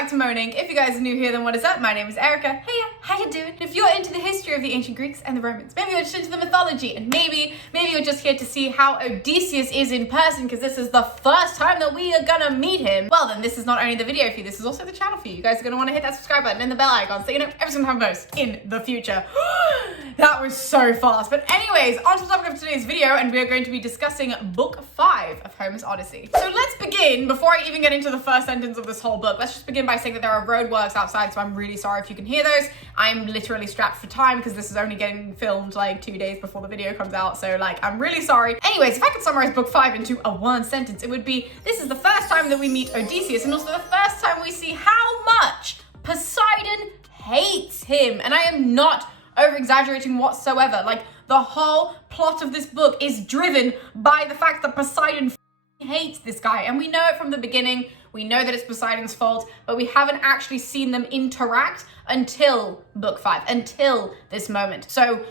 back to Moaning. If you guys are new here, then what is up? My name is Erica. Hey, how you doing? If you're into the history of the ancient Greeks and the Romans, maybe you're just into the mythology, and maybe you're just here to see how Odysseus is in person, because this is the first time that we are gonna meet him. Well, then this is not only the video for you, this is also the channel for you. You guys are gonna want to hit that subscribe button and the bell icon so you know every single time I post in the future. That was so fast. But anyways, on to the topic of today's video, and we are going to be discussing book 5 of Homer's Odyssey. So let's begin, before I even get into the first sentence of this whole book, let's just begin by saying that there are roadworks outside, so I'm really sorry if you can hear those. I'm literally strapped for time because this is only getting filmed like 2 days before the video comes out, so like, I'm really sorry. Anyways, if I could summarize book 5 into a one sentence, it would be, this is the first time that we meet Odysseus, and also the first time we see how much Poseidon hates him. And I am not over-exaggerating whatsoever. Like, the whole plot of this book is driven by the fact that Poseidon hates this guy, and we know it from the beginning. We know that it's Poseidon's fault, but we haven't actually seen them interact until book 5, until this moment. So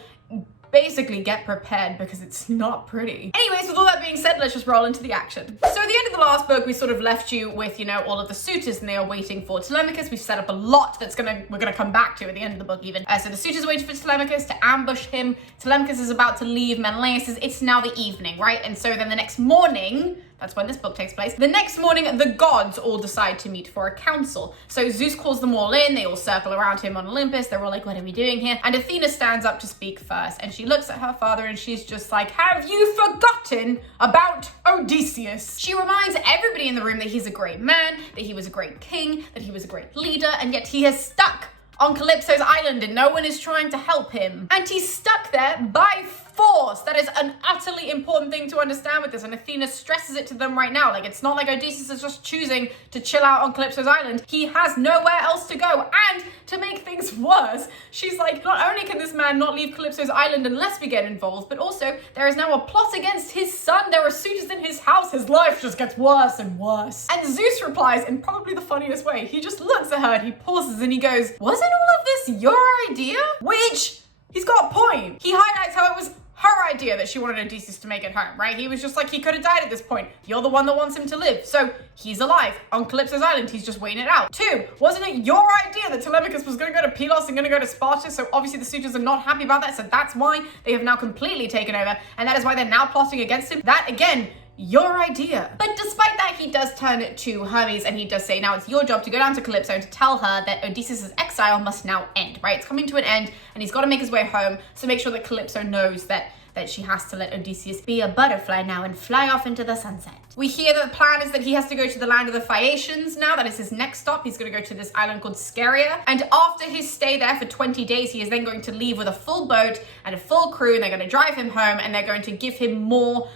basically get prepared, because it's not pretty. Anyways, with all that being said, let's just roll into the action. So at the end of the last book, we sort of left you with, you know, all of the suitors, and they are waiting for Telemachus. We've set up a lot that's we're gonna come back to at the end of the book even. So the suitors waiting for Telemachus to ambush him. Telemachus is about to leave Menelaus. It's now the evening, right? And so then the next morning, that's when this book takes place. The next morning, the gods all decide to meet for a council. So Zeus calls them all in. They all circle around him on Olympus. They're all like, what are we doing here? And Athena stands up to speak first. And she looks at her father and she's just like, have you forgotten about Odysseus? She reminds everybody in the room that he's a great man, that he was a great king, that he was a great leader, and yet he has stuck on Calypso's island and no one is trying to help him. And he's stuck there by force. That is an utterly important thing to understand with this, and Athena stresses it to them right now. Like, it's not like Odysseus is just choosing to chill out on Calypso's island. He has nowhere else to go. And to make things worse, she's like, not only can this man not leave Calypso's island unless we get involved, but also there is now a plot against his son. There are suitors in his house. His life just gets worse and worse. And Zeus replies in probably the funniest way. He just looks at her and he pauses and he goes, wasn't all of this your idea? Which, he's got a point. He highlights how it was her idea that she wanted Odysseus to make it home, right? He was just like, he could have died at this point. You're the one that wants him to live. So he's alive on Calypso's island. He's just waiting it out. 2, wasn't it your idea that Telemachus was going to go to Pylos and going to go to Sparta? So obviously the suitors are not happy about that. So that's why they have now completely taken over. And that is why they're now plotting against him. That, again, your idea. But despite that, he does turn to Hermes and he does say, now it's your job to go down to Calypso and to tell her that Odysseus' exile must now end, right? It's coming to an end and he's got to make his way home. So make sure that Calypso knows that she has to let Odysseus be a butterfly now and fly off into the sunset. We hear that the plan is that he has to go to the land of the Phaeacians now. That is his next stop. He's going to go to this island called Scheria. And after his stay there for 20 days, he is then going to leave with a full boat and a full crew, and they're going to drive him home, and they're going to give him more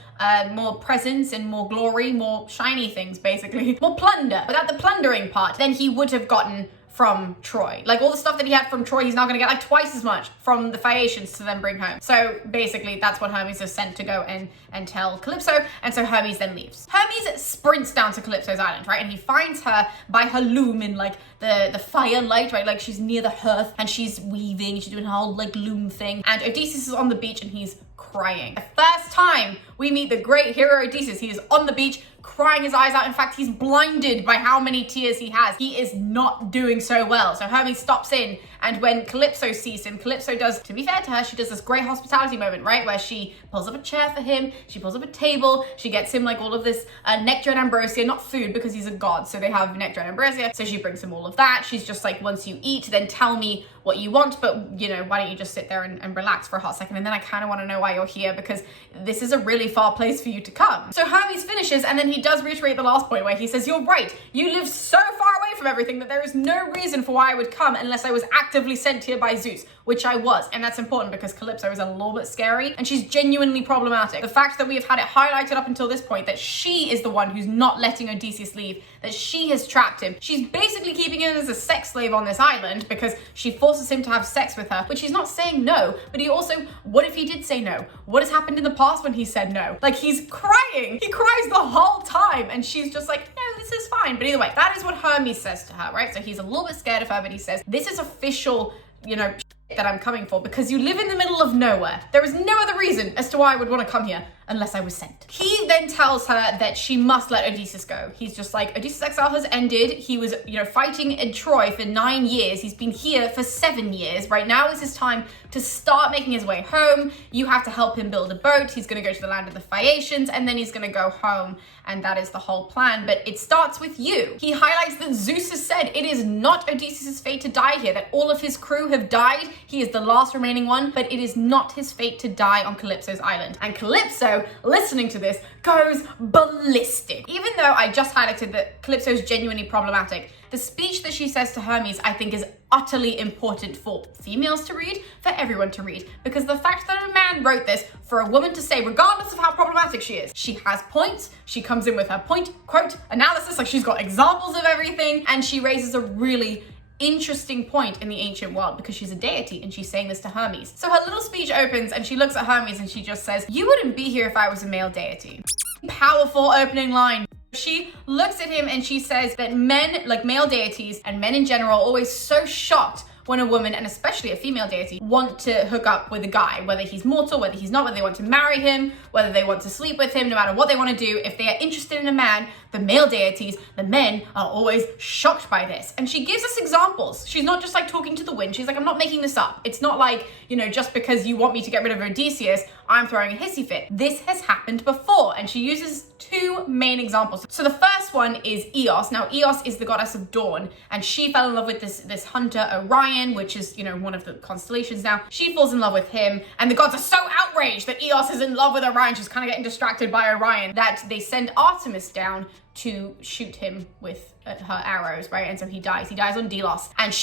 presents and more glory, more shiny things, basically. More plunder. But at the plundering part, then he would have gotten from Troy. Like, all the stuff that he had from Troy, he's now gonna get like twice as much from the Phaeacians to then bring home. So basically, that's what Hermes is sent to go and tell Calypso, and so Hermes then leaves. Hermes sprints down to Calypso's island, right? And he finds her by her loom in like the firelight, right? Like, she's near the hearth and she's weaving, she's doing her whole like loom thing. And Odysseus is on the beach and he's crying. The first time we meet the great hero Odysseus, he is on the beach crying his eyes out. In fact, he's blinded by how many tears he has. He is not doing so well. So Hermes stops in, and when Calypso sees him, Calypso does, to be fair to her, she does this great hospitality moment, right? Where she pulls up a chair for him, she pulls up a table, she gets him like all of this nectar and ambrosia, not food because he's a god, so they have nectar and ambrosia. So she brings him all of that. She's just like, once you eat, then tell me what you want, but you know, why don't you just sit there and relax for a hot second? And then I kind of want to know why you're here, because this is a really far place for you to come. So Hermes finishes, and then he does reiterate the last point where he says, you're right, you live so far away from everything that there is no reason for why I would come unless I was actively sent here by Zeus, which I was. And that's important because Calypso is a little bit scary and she's genuinely problematic. The fact that we have had it highlighted up until this point that she is the one who's not letting Odysseus leave, that she has trapped him. She's basically keeping him as a sex slave on this island because she forces him to have sex with her, but she's not saying no. But he also, what if he did say no? What has happened in the past when he said no? Like, he's crying. He cries the whole time and she's just like, no, this is fine. But either way, that is what Hermes says to her, right? So he's a little bit scared of her, but he says, this is official, you know, that I'm coming for because you live in the middle of nowhere. There is no other reason as to why I would want to come here. unless I was sent. He then tells her that she must let Odysseus go. He's just like, Odysseus' exile has ended. He was, fighting in Troy for 9 years. He's been here for 7 years. Right now is his time to start making his way home. You have to help him build a boat. He's gonna go to the land of the Phaeacians, and then he's gonna go home, and that is the whole plan. But it starts with you. He highlights that Zeus has said it is not Odysseus' fate to die here, that all of his crew have died. He is the last remaining one, but it is not his fate to die on Calypso's island. And Calypso, listening to this, goes ballistic. Even though I just highlighted that Calypso is genuinely problematic, the speech that she says to Hermes, I think, is utterly important for females to read, for everyone to read, because the fact that a man wrote this for a woman to say, regardless of how problematic she is, she has points, she comes in with her point, quote, analysis, like she's got examples of everything, and she raises a really interesting point in the ancient world because she's a deity and she's saying this to Hermes. So her little speech opens and she looks at Hermes and she just says, you wouldn't be here if I was a male deity. Powerful opening line. She looks at him and she says that men, like male deities and men in general, are always so shocked when a woman, and especially a female deity, want to hook up with a guy, whether he's mortal, whether he's not, whether they want to marry him, whether they want to sleep with him, no matter what they want to do. If they are interested in a man, the male deities, the men, are always shocked by this. And she gives us examples. She's not just like talking to the wind. She's like, I'm not making this up. It's not like, just because you want me to get rid of Odysseus, I'm throwing a hissy fit. This has happened before. And she uses 2 main examples. So the first one is Eos. Now, Eos is the goddess of dawn, and she fell in love with this hunter Orion, which is, one of the constellations now. She falls in love with him, and the gods are so outraged that Eos is in love with Orion. She's kind of getting distracted by Orion, that they send Artemis down to shoot him with her arrows, right? And so he dies. He dies on Delos, and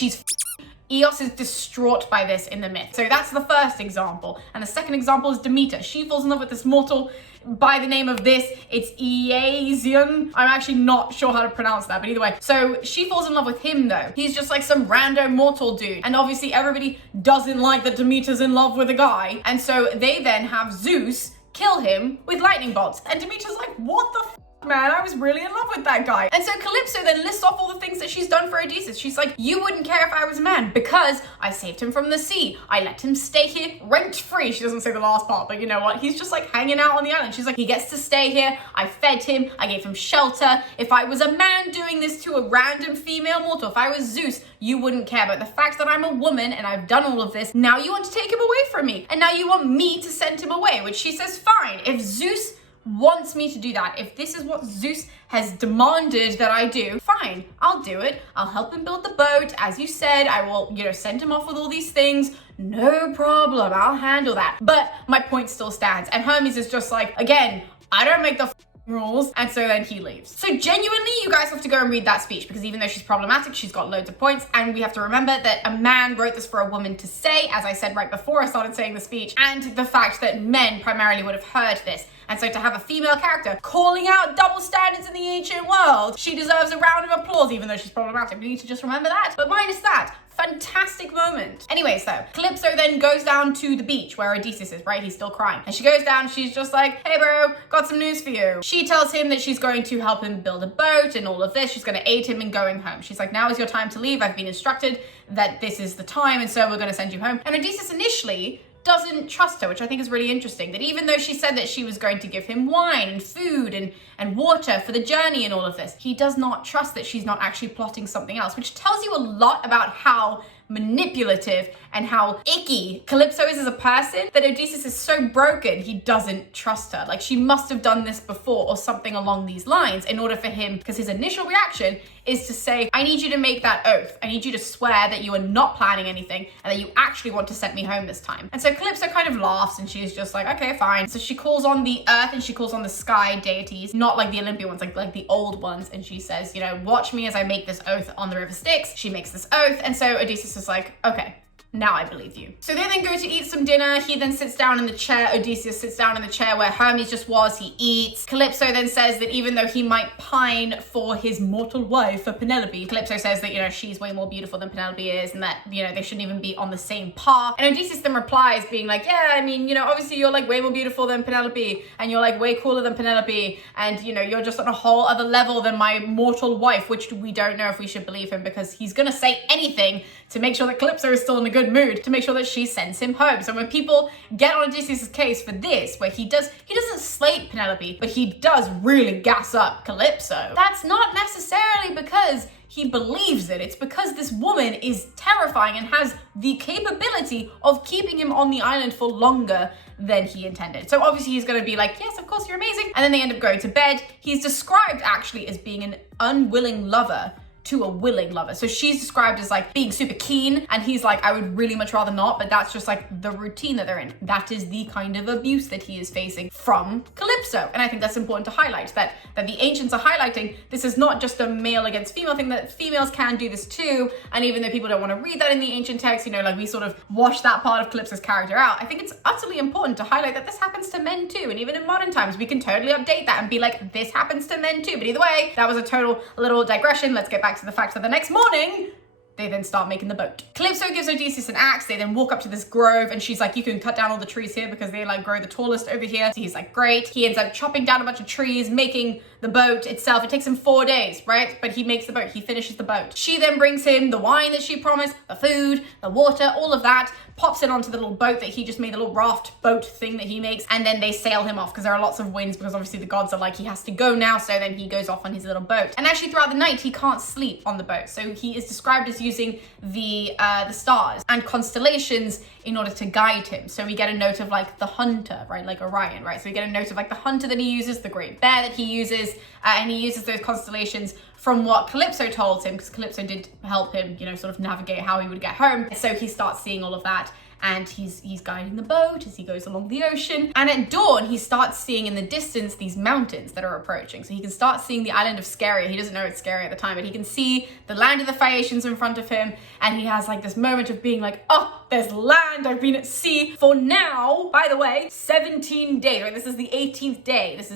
Eos is distraught by this in the myth. So that's the first example. And the second example is Demeter. She falls in love with this mortal by the name of this. It's Iasion. I'm actually not sure how to pronounce that, but either way. So she falls in love with him though. He's just like some random mortal dude. And obviously everybody doesn't like that Demeter's in love with a guy. And so they then have Zeus kill him with lightning bolts. And Demeter's like, what the man, I was really in love with that guy. And so Calypso then lists off all the things that she's done for Odysseus. She's like, you wouldn't care if I was a man because I saved him from the sea. I let him stay here rent-free. She doesn't say the last part, but you know what? He's just like hanging out on the island. She's like, he gets to stay here. I fed him. I gave him shelter. If I was a man doing this to a random female mortal, if I was Zeus, you wouldn't care. But the fact that I'm a woman and I've done all of this, now you want to take him away from me. And now you want me to send him away, which she says, fine. If Zeus wants me to do that, if this is what Zeus has demanded that I do, fine, I'll do it. I'll help him build the boat. As you said, I will, send him off with all these things. No problem, I'll handle that. But my point still stands. And Hermes is just like, again, I don't make the rules. And so then he leaves. So genuinely, you guys have to go and read that speech, because even though she's problematic, she's got loads of points. And we have to remember that a man wrote this for a woman to say, as I said right before I started saying the speech, and the fact that men primarily would have heard this. And so to have a female character calling out double standards in the ancient world, she deserves a round of applause, even though she's problematic. We need to just remember that. But minus that, fantastic moment. Anyways, though, Calypso then goes down to the beach where Odysseus is, right? He's still crying. And she goes down, she's just like, hey bro, got some news for you. She tells him that she's going to help him build a boat and all of this. She's going to aid him in going home. She's like, now is your time to leave. I've been instructed that this is the time, and so we're going to send you home. And Odysseus initially doesn't trust her, which I think is really interesting, that even though she said that she was going to give him wine and food and water for the journey and all of this, he does not trust that she's not actually plotting something else, which tells you a lot about how manipulative and how icky Calypso is as a person, that Odysseus is so broken he doesn't trust her. Like, she must have done this before or something along these lines in order for him, because his initial reaction is to say, I need you to make that oath. I need you to swear that you are not planning anything and that you actually want to send me home this time. And so Calypso kind of laughs and she's just like, okay, fine. So she calls on the earth and she calls on the sky deities, not like the Olympian ones, like the old ones. And she says, watch me as I make this oath on the river Styx. She makes this oath. And so Odysseus is like, okay, now I believe you. So they then go to eat some dinner. He then sits down in the chair. Odysseus sits down in the chair where Hermes just was. He eats. Calypso then says that even though he might pine for his mortal wife, for Penelope, Calypso says that, she's way more beautiful than Penelope is, and that, they shouldn't even be on the same path. And Odysseus then replies being like, yeah, I mean, obviously you're like way more beautiful than Penelope, and you're like way cooler than Penelope, and you're just on a whole other level than my mortal wife, which we don't know if we should believe him, because he's gonna say anything to make sure that Calypso is still in a good good mood to make sure that she sends him home. So when people get on Odysseus' case for this, where he doesn't slate Penelope, but he does really gas up Calypso, that's not necessarily because he believes it. It's because this woman is terrifying and has the capability of keeping him on the island for longer than he intended. So obviously he's gonna be like, yes, of course, you're amazing. And then they end up going to bed. He's described actually as being an unwilling lover to a willing lover. So she's described as like being super keen, and he's like, I would really much rather not, but that's just like the routine that they're in. That is the kind of abuse that he is facing from Calypso. And I think that's important to highlight, that the ancients are highlighting this is not just a male against female thing, that females can do this too. And even though people don't want to read that in the ancient text, you know, like we sort of wash that part of Calypso's character out, I think it's utterly important to highlight that this happens to men too. And even in modern times, we can totally update that and be like, this happens to men too. But either way, that was a total little digression. Let's get back to the fact that the next morning, they then start making the boat. Calypso gives Odysseus an axe. They then walk up to this grove, and she's like, you can cut down all the trees here because they like grow the tallest over here. So he's like, great. He ends up chopping down a bunch of trees, making the boat itself. It takes him 4 days, right? But he makes the boat. He finishes the boat. She then brings him the wine that she promised, the food, the water, all of that, pops it onto the little boat that he just made, the little raft boat thing that he makes, and then they sail him off because there are lots of winds, because obviously the gods are like, he has to go now. So then he goes off on his little boat. And actually throughout the night, he can't sleep on the boat. So he is described as using the stars and constellations in order to guide him. So we get a note of like the hunter, right? Like Orion, right? So we get a note of like the hunter that he uses, the great bear that he uses, and he uses those constellations from what Calypso told him, because Calypso did help him, you know, sort of navigate how he would get home. So he starts seeing all of that, and he's guiding the boat as he goes along the ocean. And at dawn, he starts seeing in the distance these mountains that are approaching. So he can start seeing the island of Scheria. He doesn't know it's Scheria at the time, but he can see the land of the Phaeacians in front of him. And he has like this moment of being like, oh, there's land. I've been at sea for now, by the way, 17 days, right? This is the 18th day. This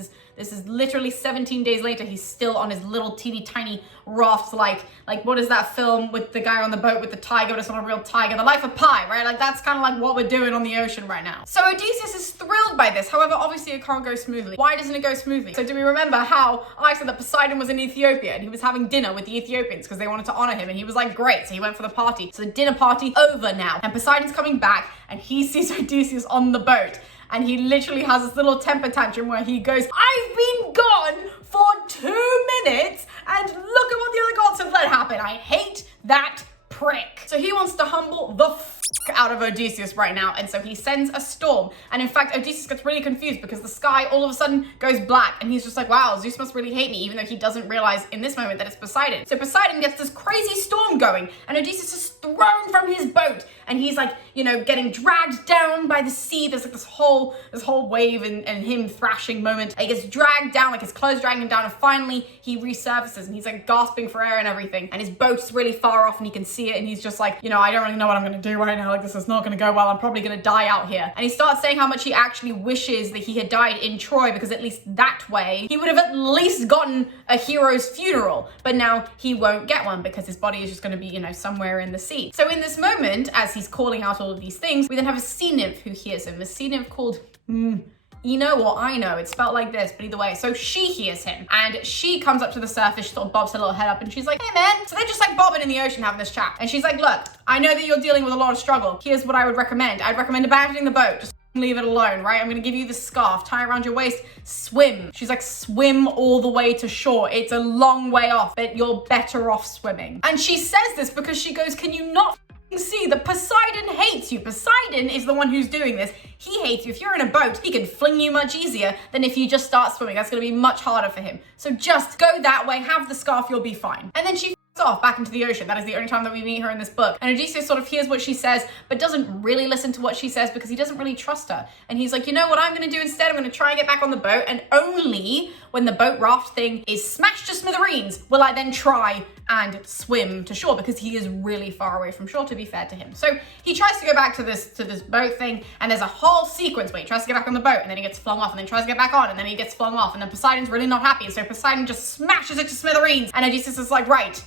is literally 17 days later. He's still on his little teeny tiny raft, like what is that film with the guy on the boat with the tiger, but it's not a real tiger, The Life of Pi, right? Like that's kind of like what we're doing on the ocean right now. So Odysseus is thrilled by this. However, obviously it can't go smoothly. Why doesn't it go smoothly? So do we remember how I said that Poseidon was in Ethiopia and he was having dinner with the Ethiopians because they wanted to honor him, and he was like, great. So he went for the party. So the dinner party over now, and Poseidon's coming back and he sees Odysseus on the boat. And he literally has this little temper tantrum where he goes, I've been gone for 2 minutes and look at what the other gods have let happen. I hate that prick. So he wants to humble the out of Odysseus right now, and so he sends a storm. And in fact, Odysseus gets really confused because the sky all of a sudden goes black, and he's just like, wow, Zeus must really hate me, even though he doesn't realize in this moment that it's Poseidon. So Poseidon gets this crazy storm going, and Odysseus is thrown from his boat, and he's like, you know, getting dragged down by the sea. There's like this whole wave and him thrashing moment. He gets dragged down, like his clothes dragging him down, and finally he resurfaces, and he's like gasping for air and everything, and his boat's really far off and he can see it, and he's just like, you know, I don't really know what I'm gonna do right now. Like, this is not gonna go well. I'm probably gonna die out here. And he starts saying how much he actually wishes that he had died in Troy, because at least that way he would have at least gotten a hero's funeral. But now he won't get one because his body is just gonna be, you know, somewhere in the sea. So in this moment, as he's calling out all of these things, we then have a sea nymph who hears him. A sea nymph called Ino or I know, it's spelled like this, but either way. So she hears him, and she comes up to the surface, she sort of bobs her little head up, and she's like, hey man. So they're just like bobbing in the ocean having this chat. And she's like, look, I know that you're dealing with a lot of struggle. Here's what I would recommend. I'd recommend abandoning the boat. Just leave it alone, right? I'm gonna give you the scarf, tie it around your waist, swim. She's like, swim all the way to shore. It's a long way off, but you're better off swimming. And she says this because she goes, can you not see that Poseidon hates you? Poseidon is the one who's doing this. He hates you. If you're in a boat, he can fling you much easier than if you just start swimming. That's gonna be much harder for him. So just go that way, have the scarf, you'll be fine. And then she off back into the ocean. That is the only time that we meet her in this book. And Odysseus sort of hears what she says, but doesn't really listen to what she says because he doesn't really trust her. And he's like, you know what I'm gonna do instead? I'm gonna try and get back on the boat, and only when the boat raft thing is smashed to smithereens will I then try and swim to shore, because he is really far away from shore, to be fair to him. So he tries to go back to this boat thing, and there's a whole sequence where he tries to get back on the boat, and then he gets flung off, and then tries to get back on, and then he gets flung off, and then Poseidon's really not happy, so Poseidon just smashes it to smithereens, and Odysseus is like, right,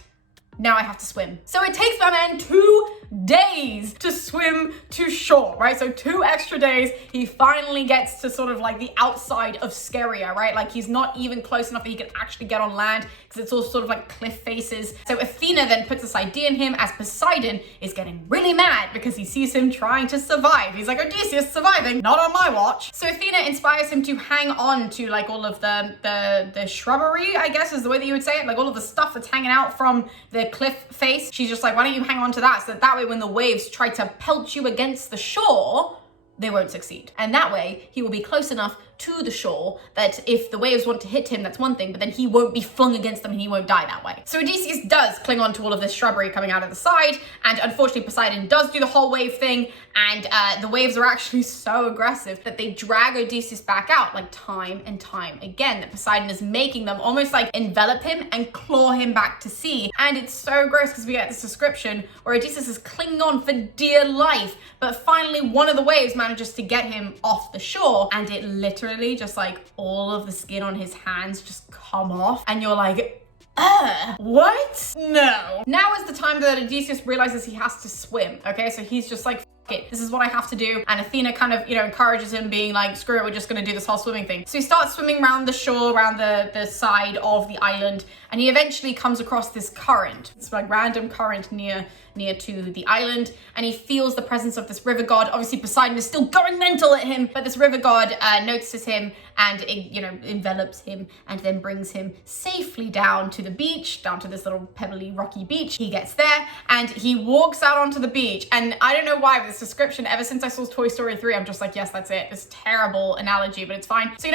now I have to swim. So it takes my man 2 days to swim to shore, right? So 2 extra days, he finally gets to sort of like the outside of Scheria, right? Like he's not even close enough that he can actually get on land because it's all sort of like cliff faces. So Athena then puts this idea in him as Poseidon is getting really mad because he sees him trying to survive. He's like, Odysseus surviving, not on my watch. So Athena inspires him to hang on to like all of the shrubbery, I guess is the way that you would say it, like all of the stuff that's hanging out from the cliff face. She's just like, why don't you hang on to that so that way when the waves try to pelt you against the shore, they won't succeed. And that way he will be close enough to the shore that if the waves want to hit him, that's one thing, but then he won't be flung against them and he won't die that way. So Odysseus does cling on to all of this shrubbery coming out of the side, and unfortunately Poseidon does do the whole wave thing, and the waves are actually so aggressive that they drag Odysseus back out like time and time again, that Poseidon is making them almost like envelop him and claw him back to sea. And it's so gross because we get this description where Odysseus is clinging on for dear life, but finally one of the waves manages to get him off the shore, and it literally just like all of the skin on his hands just come off, and you're like, what? No. Now is the time that Odysseus realizes he has to swim, okay? So he's just like, it, this is what I have to do. And Athena kind of, encourages him, being like, screw it, we're just gonna do this whole swimming thing. So he starts swimming around the shore, around the side of the island, and he eventually comes across this current. It's like random current near to the island, and he feels the presence of this river god. Obviously Poseidon is still going mental at him, but this river god notices him and envelops him and then brings him safely down to the beach, down to this little pebbly rocky beach. He gets there and he walks out onto the beach, and I don't know why, but this description, ever since I saw Toy Story 3, I'm just like, yes, that's it. This terrible analogy, but it's fine. So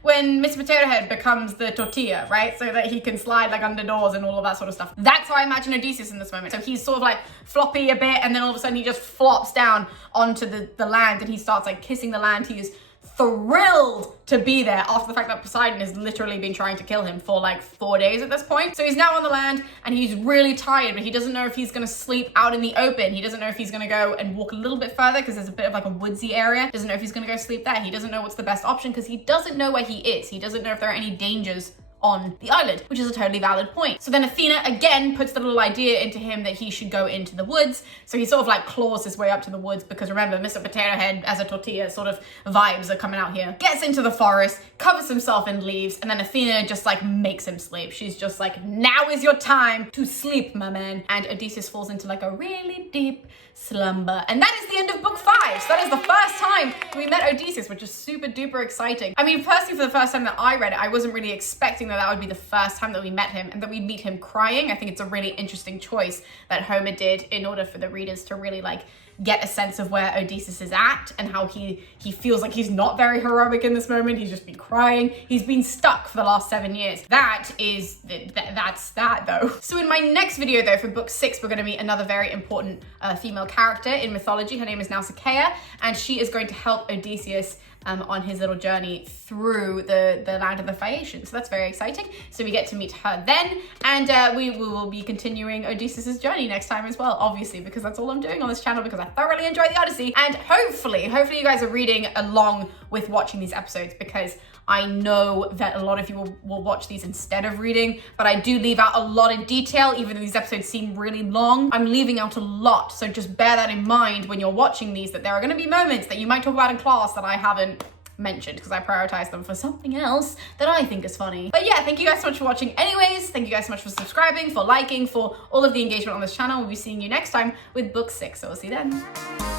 when Mr. Potato Head becomes the tortilla, right? So that he can slide like under doors and all of that sort of stuff. That's how I imagine Odysseus in this moment. So he's sort of like floppy a bit, and then all of a sudden he just flops down onto the land, and he starts like kissing the land. He is thrilled to be there after the fact that Poseidon has literally been trying to kill him for like 4 days at this point. So he's now on the land and he's really tired, but he doesn't know if he's gonna sleep out in the open. He doesn't know if he's gonna go and walk a little bit further because there's a bit of like a woodsy area. Doesn't know if he's gonna go sleep there. He doesn't know what's the best option because he doesn't know where he is. He doesn't know if there are any dangers on the island, which is a totally valid point. So then Athena again puts the little idea into him that he should go into the woods. So he sort of like claws his way up to the woods because remember, Mr. Potato Head as a tortilla sort of vibes are coming out here. Gets into the forest, covers himself in leaves, and then Athena just like makes him sleep. She's just like, now is your time to sleep, my man. And Odysseus falls into like a really deep slumber. And that is the end of book 5. So that is the first time we met Odysseus, which is super duper exciting. I mean, personally, for the first time that I read it, I wasn't really expecting that would be the first time that we met him and that we'd meet him crying. I think it's a really interesting choice that Homer did in order for the readers to really like get a sense of where Odysseus is at and how he feels like he's not very heroic in this moment. He's just been crying. He's been stuck for the last 7 years. That's that though. So in my next video though, for book 6, we're going to meet another very important female character in mythology. Her name is Nausicaa, and she is going to help Odysseus on his little journey through the land of the Phaeacians. So that's very exciting. So we get to meet her then, and we will be continuing Odysseus's journey next time as well, obviously, because that's all I'm doing on this channel because I thoroughly enjoy the Odyssey. And hopefully you guys are reading along with watching these episodes, because I know that a lot of you will watch these instead of reading, but I do leave out a lot of detail, even though these episodes seem really long. I'm leaving out a lot, so just bear that in mind when you're watching these, that there are going to be moments that you might talk about in class that I haven't mentioned because I prioritize them for something else that I think is funny. But yeah, thank you guys so much for watching anyways. Thank you guys so much for subscribing, for liking, for all of the engagement on this channel. We'll be seeing you next time with book 6, so we'll see you then.